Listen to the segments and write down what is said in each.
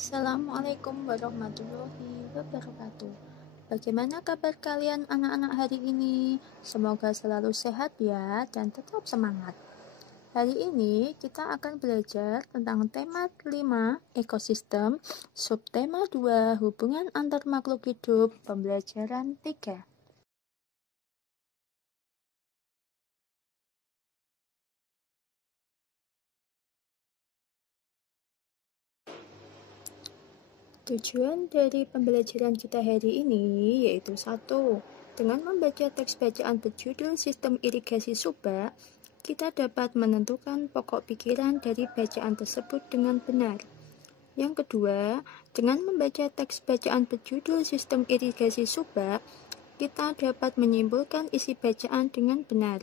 Assalamualaikum warahmatullahi wabarakatuh. Bagaimana kabar kalian anak-anak hari ini? Semoga selalu sehat ya dan tetap semangat. Hari ini kita akan belajar tentang tema 5 ekosistem, subtema 2 hubungan antar makhluk hidup, pembelajaran 3. Tujuan dari pembelajaran kita hari ini yaitu 1. Dengan membaca teks bacaan berjudul Sistem Irigasi Subak, kita dapat menentukan pokok pikiran dari bacaan tersebut dengan benar. Yang kedua, dengan membaca teks bacaan berjudul Sistem Irigasi Subak, kita dapat menyimpulkan isi bacaan dengan benar.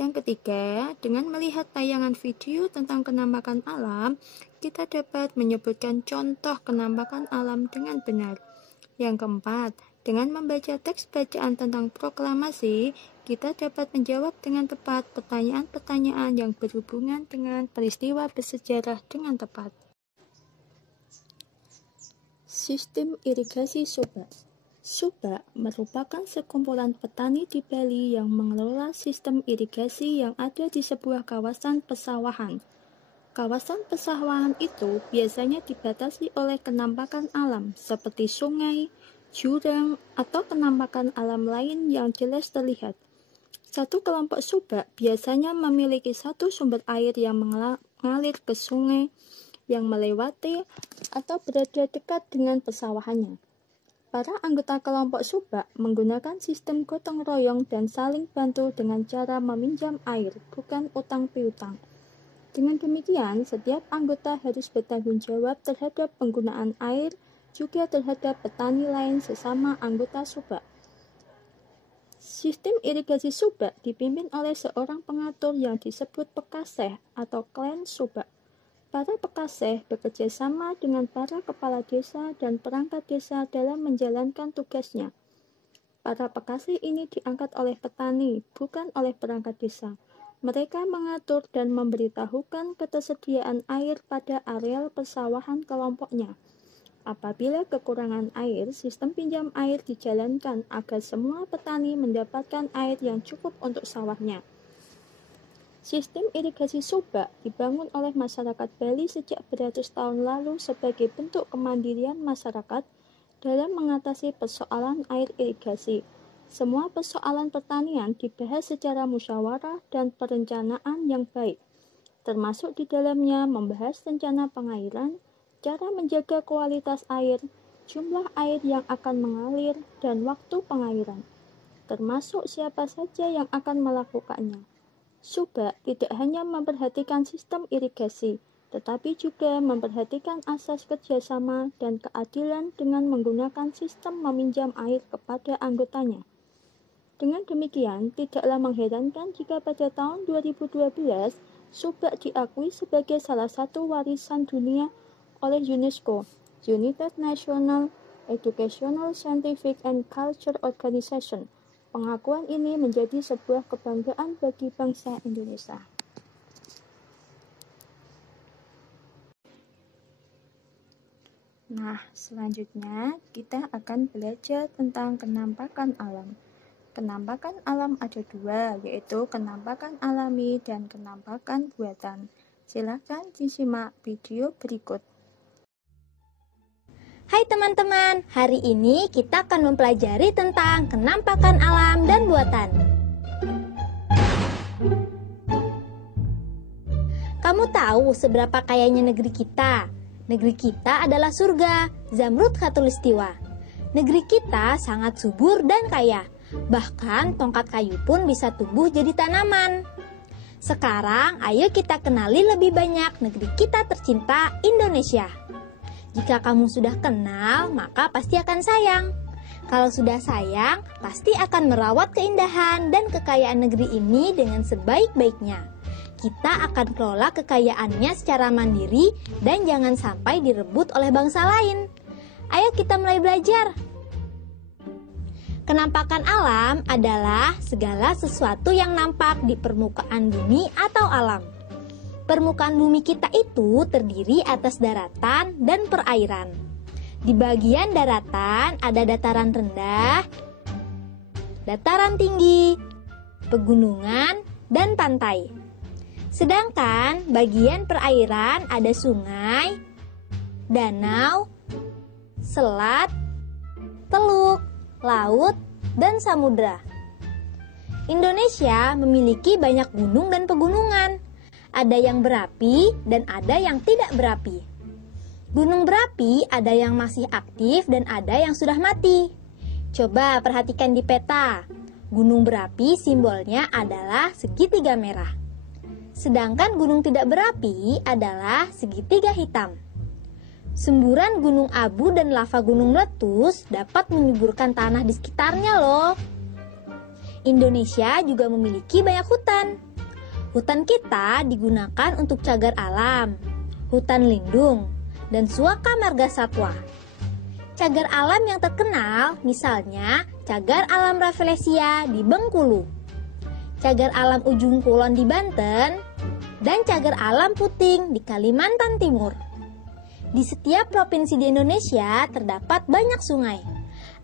Yang ketiga, dengan melihat tayangan video tentang kenampakan alam, kita dapat menyebutkan contoh kenampakan alam dengan benar. Yang keempat, dengan membaca teks bacaan tentang proklamasi, kita dapat menjawab dengan tepat pertanyaan-pertanyaan yang berhubungan dengan peristiwa bersejarah dengan tepat. Sistem irigasi Subak. Subak merupakan sekumpulan petani di Bali yang mengelola sistem irigasi yang ada di sebuah kawasan pesawahan. Kawasan pesawahan itu biasanya dibatasi oleh kenampakan alam seperti sungai, jurang, atau kenampakan alam lain yang jelas terlihat. Satu kelompok subak biasanya memiliki satu sumber air yang mengalir ke sungai yang melewati atau berada dekat dengan pesawahannya. Para anggota kelompok subak menggunakan sistem gotong royong dan saling bantu dengan cara meminjam air, bukan utang piutang. Dengan demikian, setiap anggota harus bertanggung jawab terhadap penggunaan air, juga terhadap petani lain sesama anggota subak. Sistem irigasi subak dipimpin oleh seorang pengatur yang disebut pekaseh atau klen subak. Para pekaseh bekerja sama dengan para kepala desa dan perangkat desa dalam menjalankan tugasnya. Para pekaseh ini diangkat oleh petani, bukan oleh perangkat desa. Mereka mengatur dan memberitahukan ketersediaan air pada areal persawahan kelompoknya. Apabila kekurangan air, sistem pinjam air dijalankan agar semua petani mendapatkan air yang cukup untuk sawahnya. Sistem irigasi subak dibangun oleh masyarakat Bali sejak beratus tahun lalu sebagai bentuk kemandirian masyarakat dalam mengatasi persoalan air irigasi. Semua persoalan pertanian dibahas secara musyawarah dan perencanaan yang baik, termasuk di dalamnya membahas rencana pengairan, cara menjaga kualitas air, jumlah air yang akan mengalir, dan waktu pengairan, termasuk siapa saja yang akan melakukannya. Subak tidak hanya memperhatikan sistem irigasi, tetapi juga memperhatikan asas kerjasama dan keadilan dengan menggunakan sistem meminjam air kepada anggotanya. Dengan demikian, tidaklah mengherankan jika pada tahun 2012, subak diakui sebagai salah satu warisan dunia oleh UNESCO, United National Educational, Scientific, and Culture Organization. Pengakuan ini menjadi sebuah kebanggaan bagi bangsa Indonesia. Nah, selanjutnya kita akan belajar tentang kenampakan alam. Kenampakan alam ada dua, yaitu kenampakan alami dan kenampakan buatan. Silakan disimak video berikut. Hai teman-teman, hari ini kita akan mempelajari tentang kenampakan alam dan buatan. Kamu tahu seberapa kayanya negeri kita? Negeri kita adalah surga, Zamrud Khatulistiwa. Negeri kita sangat subur dan kaya. Bahkan tongkat kayu pun bisa tumbuh jadi tanaman. Sekarang ayo kita kenali lebih banyak negeri kita tercinta, Indonesia. Jika kamu sudah kenal, maka pasti akan sayang. Kalau sudah sayang, pasti akan merawat keindahan dan kekayaan negeri ini dengan sebaik-baiknya. Kita akan kelola kekayaannya secara mandiri dan jangan sampai direbut oleh bangsa lain. Ayo kita mulai belajar. Kenampakan alam adalah segala sesuatu yang nampak di permukaan bumi atau alam. Permukaan bumi kita itu terdiri atas daratan dan perairan. Di bagian daratan ada dataran rendah, dataran tinggi, pegunungan, dan pantai. Sedangkan bagian perairan ada sungai, danau, selat, teluk, laut, dan samudra. Indonesia memiliki banyak gunung dan pegunungan. Ada yang berapi dan ada yang tidak berapi. Gunung berapi ada yang masih aktif dan ada yang sudah mati. Coba perhatikan di peta. Gunung berapi simbolnya adalah segitiga merah. Sedangkan gunung tidak berapi adalah segitiga hitam. Semburan gunung abu dan lava gunung meletus dapat menyuburkan tanah di sekitarnya loh. Indonesia juga memiliki banyak hutan. Hutan kita digunakan untuk cagar alam, hutan lindung, dan suaka marga satwa. Cagar alam yang terkenal misalnya cagar alam Rafflesia di Bengkulu, cagar alam Ujung Kulon di Banten, dan cagar alam Puting di Kalimantan Timur. Di setiap provinsi di Indonesia terdapat banyak sungai.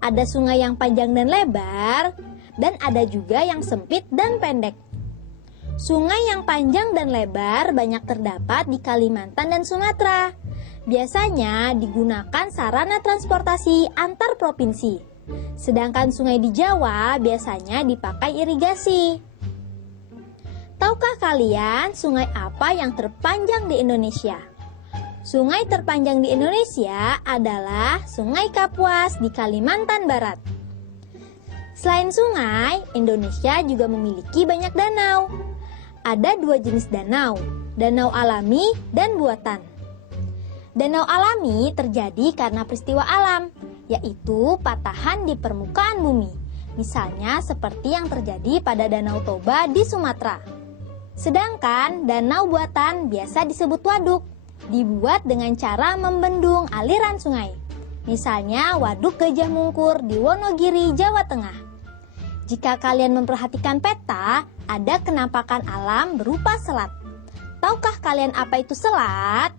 Ada sungai yang panjang dan lebar, dan ada juga yang sempit dan pendek. Sungai yang panjang dan lebar banyak terdapat di Kalimantan dan Sumatera. Biasanya digunakan sarana transportasi antar provinsi. Sedangkan sungai di Jawa biasanya dipakai irigasi. Tahukah kalian sungai apa yang terpanjang di Indonesia? Sungai terpanjang di Indonesia adalah Sungai Kapuas di Kalimantan Barat. Selain sungai, Indonesia juga memiliki banyak danau. Ada dua jenis danau, danau alami dan buatan. Danau alami terjadi karena peristiwa alam, yaitu patahan di permukaan bumi. Misalnya seperti yang terjadi pada Danau Toba di Sumatera. Sedangkan danau buatan biasa disebut waduk, dibuat dengan cara membendung aliran sungai. Misalnya Waduk Gajah Mungkur di Wonogiri, Jawa Tengah. Jika kalian memperhatikan peta, ada kenampakan alam berupa selat. Tahukah kalian apa itu selat?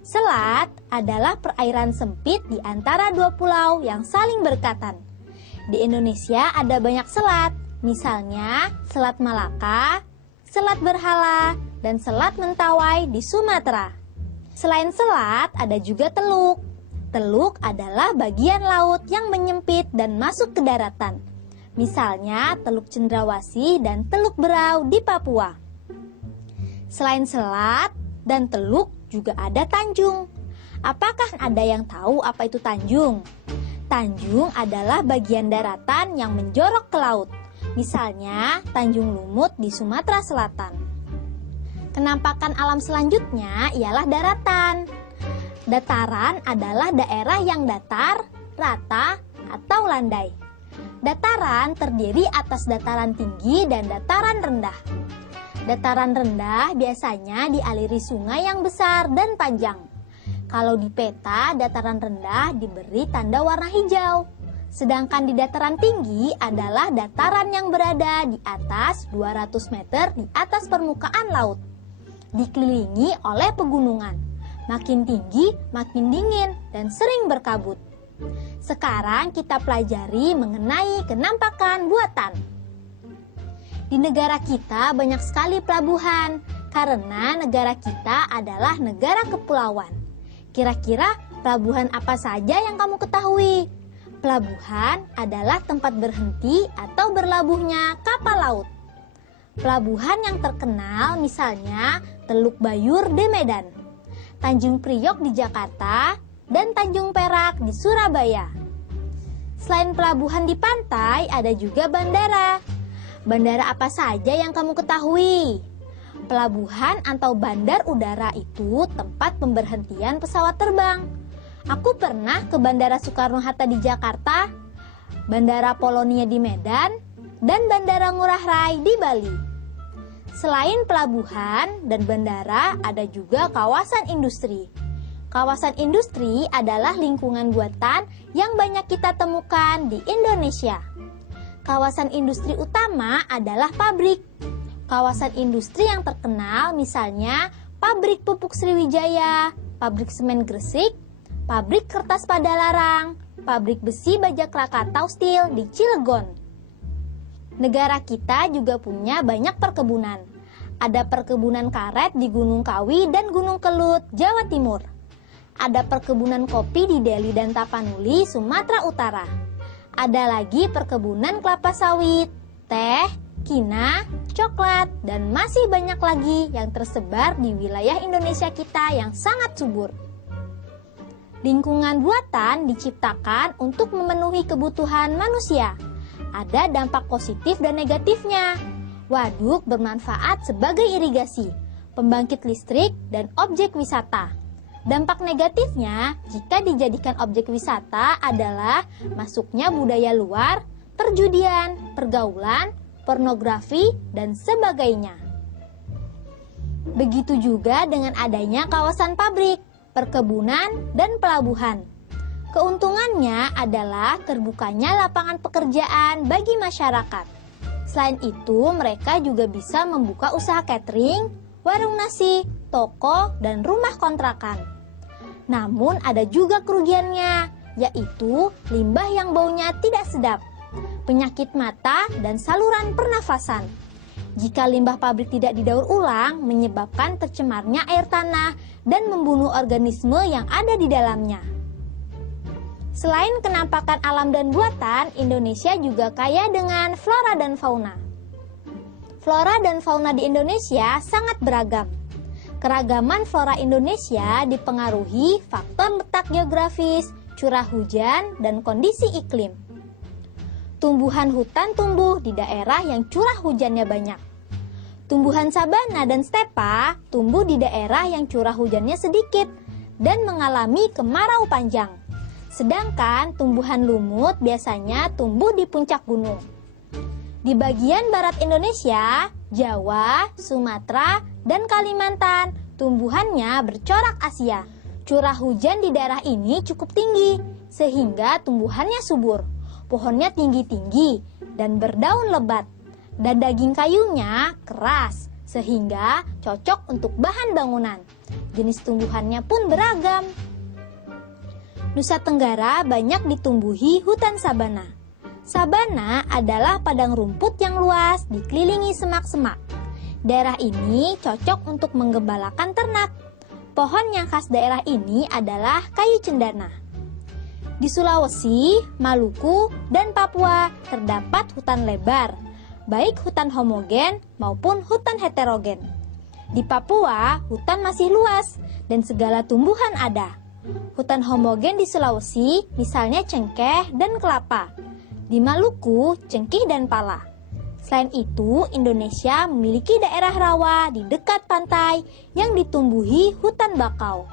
Selat adalah perairan sempit di antara dua pulau yang saling berdekatan. Di Indonesia ada banyak selat, misalnya Selat Malaka, Selat Berhala, dan Selat Mentawai di Sumatera. Selain selat, ada juga teluk. Teluk adalah bagian laut yang menyempit dan masuk ke daratan. Misalnya Teluk Cendrawasih dan Teluk Berau di Papua. Selain selat dan teluk juga ada tanjung. Apakah ada yang tahu apa itu tanjung? Tanjung adalah bagian daratan yang menjorok ke laut. Misalnya Tanjung Lumut di Sumatera Selatan. Kenampakan alam selanjutnya ialah daratan. Dataran adalah daerah yang datar, rata, atau landai. Dataran terdiri atas dataran tinggi dan dataran rendah. Dataran rendah biasanya dialiri sungai yang besar dan panjang. Kalau di peta, dataran rendah diberi tanda warna hijau. Sedangkan di dataran tinggi adalah dataran yang berada di atas 200 meter di atas permukaan laut. Dikelilingi oleh pegunungan. Makin tinggi, makin dingin, dan sering berkabut. Sekarang kita pelajari mengenai kenampakan buatan. Di negara kita banyak sekali pelabuhan, karena negara kita adalah negara kepulauan. Kira-kira pelabuhan apa saja yang kamu ketahui? Pelabuhan adalah tempat berhenti atau berlabuhnya kapal laut. Pelabuhan yang terkenal misalnya Teluk Bayur di Medan, Tanjung Priok di Jakarta, dan Tanjung Perak di Surabaya. Selain pelabuhan di pantai, ada juga bandara. Bandara apa saja yang kamu ketahui? Pelabuhan atau bandar udara itu tempat pemberhentian pesawat terbang. Aku pernah ke Bandara Soekarno-Hatta di Jakarta, Bandara Polonia di Medan, dan Bandara Ngurah Rai di Bali. Selain pelabuhan dan bandara, ada juga kawasan industri. Kawasan industri adalah lingkungan buatan yang banyak kita temukan di Indonesia. Kawasan industri utama adalah pabrik. Kawasan industri yang terkenal misalnya pabrik pupuk Sriwijaya, pabrik semen Gresik, pabrik kertas Padalarang, pabrik besi Bajak Krakatau Steel di Cilegon. Negara kita juga punya banyak perkebunan. Ada perkebunan karet di Gunung Kawi dan Gunung Kelut, Jawa Timur. Ada perkebunan kopi di Deli dan Tapanuli, Sumatera Utara. Ada lagi perkebunan kelapa sawit, teh, kina, coklat, dan masih banyak lagi yang tersebar di wilayah Indonesia kita yang sangat subur. Lingkungan buatan diciptakan untuk memenuhi kebutuhan manusia. Ada dampak positif dan negatifnya. Waduk bermanfaat sebagai irigasi, pembangkit listrik, dan objek wisata. Dampak negatifnya jika dijadikan objek wisata adalah masuknya budaya luar, perjudian, pergaulan, pornografi, dan sebagainya. Begitu juga dengan adanya kawasan pabrik, perkebunan, dan pelabuhan. Keuntungannya adalah terbukanya lapangan pekerjaan bagi masyarakat. Selain itu, mereka juga bisa membuka usaha catering, warung nasi, toko, dan rumah kontrakan. Namun ada juga kerugiannya, yaitu limbah yang baunya tidak sedap, penyakit mata, dan saluran pernafasan. Jika limbah pabrik tidak didaur ulang, menyebabkan tercemarnya air tanah dan membunuh organisme yang ada di dalamnya. Selain kenampakan alam dan buatan, Indonesia juga kaya dengan flora dan fauna. Flora dan fauna di Indonesia sangat beragam. Keragaman flora Indonesia dipengaruhi faktor letak geografis, curah hujan, dan kondisi iklim. Tumbuhan hutan tumbuh di daerah yang curah hujannya banyak. Tumbuhan sabana dan stepa tumbuh di daerah yang curah hujannya sedikit dan mengalami kemarau panjang. Sedangkan tumbuhan lumut biasanya tumbuh di puncak gunung. Di bagian barat Indonesia, Jawa, Sumatera, dan Kalimantan, tumbuhannya bercorak Asia. Curah hujan di daerah ini cukup tinggi, sehingga tumbuhannya subur. Pohonnya tinggi-tinggi dan berdaun lebat. Dan daging kayunya keras, sehingga cocok untuk bahan bangunan. Jenis tumbuhannya pun beragam. Nusa Tenggara banyak ditumbuhi hutan sabana. Sabana adalah padang rumput yang luas dikelilingi semak-semak. Daerah ini cocok untuk menggembalakan ternak. Pohon yang khas daerah ini adalah kayu cendana. Di Sulawesi, Maluku, dan Papua terdapat hutan lebar, baik hutan homogen maupun hutan heterogen. Di Papua, hutan masih luas dan segala tumbuhan ada. Hutan homogen di Sulawesi, misalnya cengkeh dan kelapa. Di Maluku, cengkih dan pala. Selain itu, Indonesia memiliki daerah rawa di dekat pantai yang ditumbuhi hutan bakau.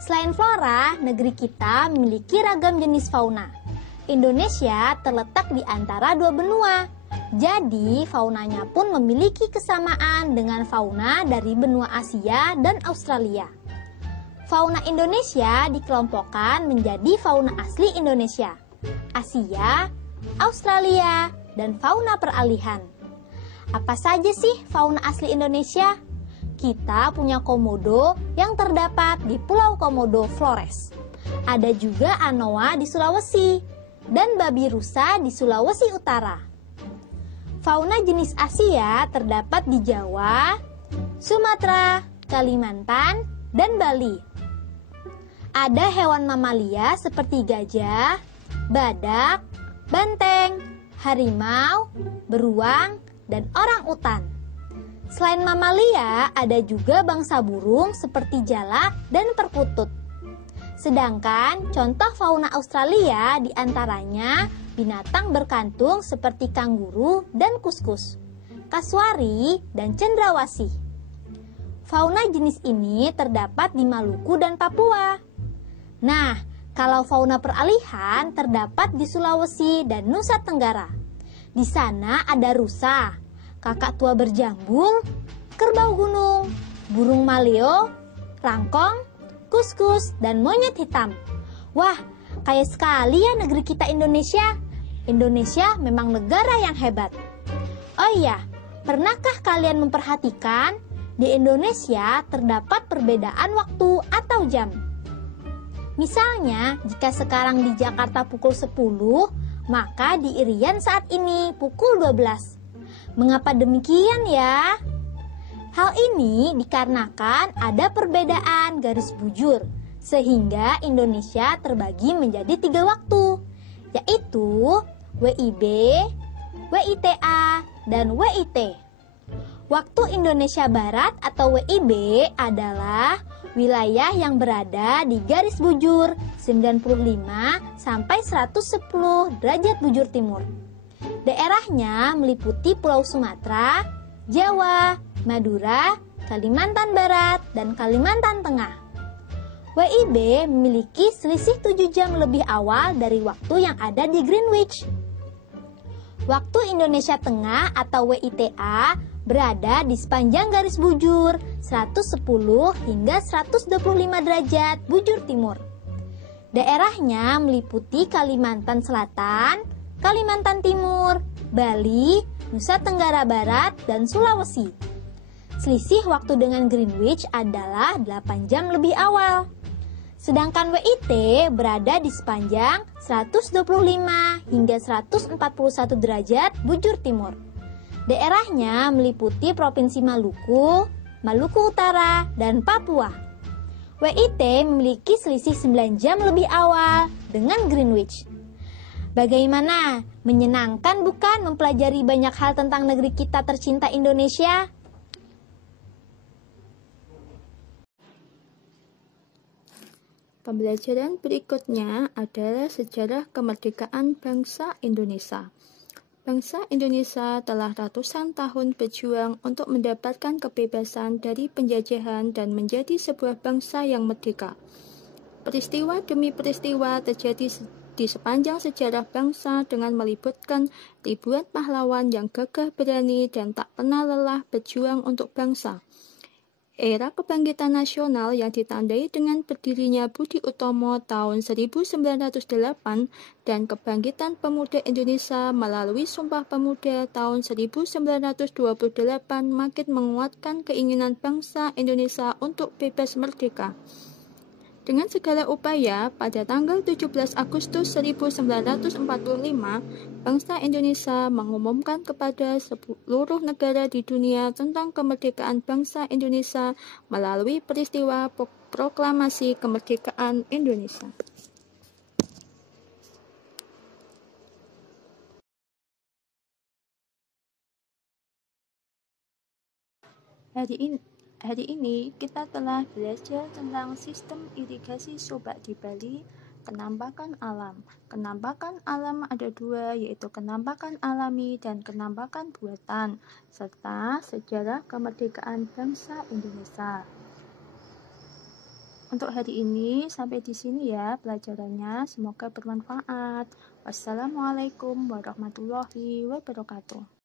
Selain flora, negeri kita memiliki ragam jenis fauna. Indonesia terletak di antara dua benua. Jadi, faunanya pun memiliki kesamaan dengan fauna dari benua Asia dan Australia. Fauna Indonesia dikelompokkan menjadi fauna asli Indonesia, Asia, Australia, dan fauna peralihan. Apa saja sih fauna asli Indonesia? Kita punya komodo yang terdapat di Pulau Komodo Flores. Ada juga anoa di Sulawesi dan babi rusa di Sulawesi Utara. Fauna jenis Asia terdapat di Jawa, Sumatera, Kalimantan, dan Bali. Ada hewan mamalia seperti gajah, badak, banteng, harimau, beruang, dan orang utan. Selain mamalia, ada juga bangsa burung seperti jalak dan perkutut. Sedangkan contoh fauna Australia diantaranya binatang berkantung seperti kanguru dan kuskus, kasuari, dan cendrawasih. Fauna jenis ini terdapat di Maluku dan Papua. Nah, kalau fauna peralihan terdapat di Sulawesi dan Nusa Tenggara. Di sana ada rusa, kakak tua berjambul, kerbau gunung, burung maleo, rangkong, kuskus, dan monyet hitam. Wah, kaya sekali ya negeri kita Indonesia. Indonesia memang negara yang hebat. Oh iya, pernahkah kalian memperhatikan Di Indonesia terdapat perbedaan waktu atau jam. Misalnya, jika sekarang di Jakarta pukul 10, maka di Irian saat ini pukul 12. Mengapa demikian ya? Hal ini dikarenakan ada perbedaan garis bujur, sehingga Indonesia terbagi menjadi 3 waktu, yaitu WIB, WITA, dan WIT. Waktu Indonesia Barat atau WIB adalah wilayah yang berada di garis bujur 95 sampai 110 derajat bujur timur. Daerahnya meliputi Pulau Sumatera, Jawa, Madura, Kalimantan Barat, dan Kalimantan Tengah. WIB memiliki selisih 7 jam lebih awal dari waktu yang ada di Greenwich. Waktu Indonesia Tengah atau WITA berada di sepanjang garis bujur 110 hingga 125 derajat bujur timur. Daerahnya meliputi Kalimantan Selatan, Kalimantan Timur, Bali, Nusa Tenggara Barat, dan Sulawesi. Selisih waktu dengan Greenwich adalah 8 jam lebih awal. Sedangkan WIT berada di sepanjang 125 hingga 141 derajat bujur timur. Daerahnya meliputi Provinsi Maluku, Maluku Utara, dan Papua. WIT memiliki selisih 9 jam lebih awal dengan Greenwich. Bagaimana? Menyenangkan bukan mempelajari banyak hal tentang negeri kita tercinta Indonesia? Pembelajaran berikutnya adalah sejarah kemerdekaan bangsa Indonesia. Bangsa Indonesia telah ratusan tahun berjuang untuk mendapatkan kebebasan dari penjajahan dan menjadi sebuah bangsa yang merdeka. Peristiwa demi peristiwa terjadi di sepanjang sejarah bangsa dengan melibatkan ribuan pahlawan yang gagah berani dan tak pernah lelah berjuang untuk bangsa. Era kebangkitan nasional yang ditandai dengan berdirinya Budi Utomo tahun 1908 dan kebangkitan pemuda Indonesia melalui Sumpah Pemuda tahun 1928 makin menguatkan keinginan bangsa Indonesia untuk bebas merdeka. Dengan segala upaya, pada tanggal 17 Agustus 1945, bangsa Indonesia mengumumkan kepada seluruh negara di dunia tentang kemerdekaan bangsa Indonesia melalui peristiwa proklamasi kemerdekaan Indonesia. Hari ini kita telah belajar tentang sistem irigasi subak di Bali, kenampakan alam. Kenampakan alam ada 2, yaitu kenampakan alami dan kenampakan buatan, serta sejarah kemerdekaan bangsa Indonesia. Untuk hari ini sampai di sini ya pelajarannya, semoga bermanfaat. Wassalamualaikum warahmatullahi wabarakatuh.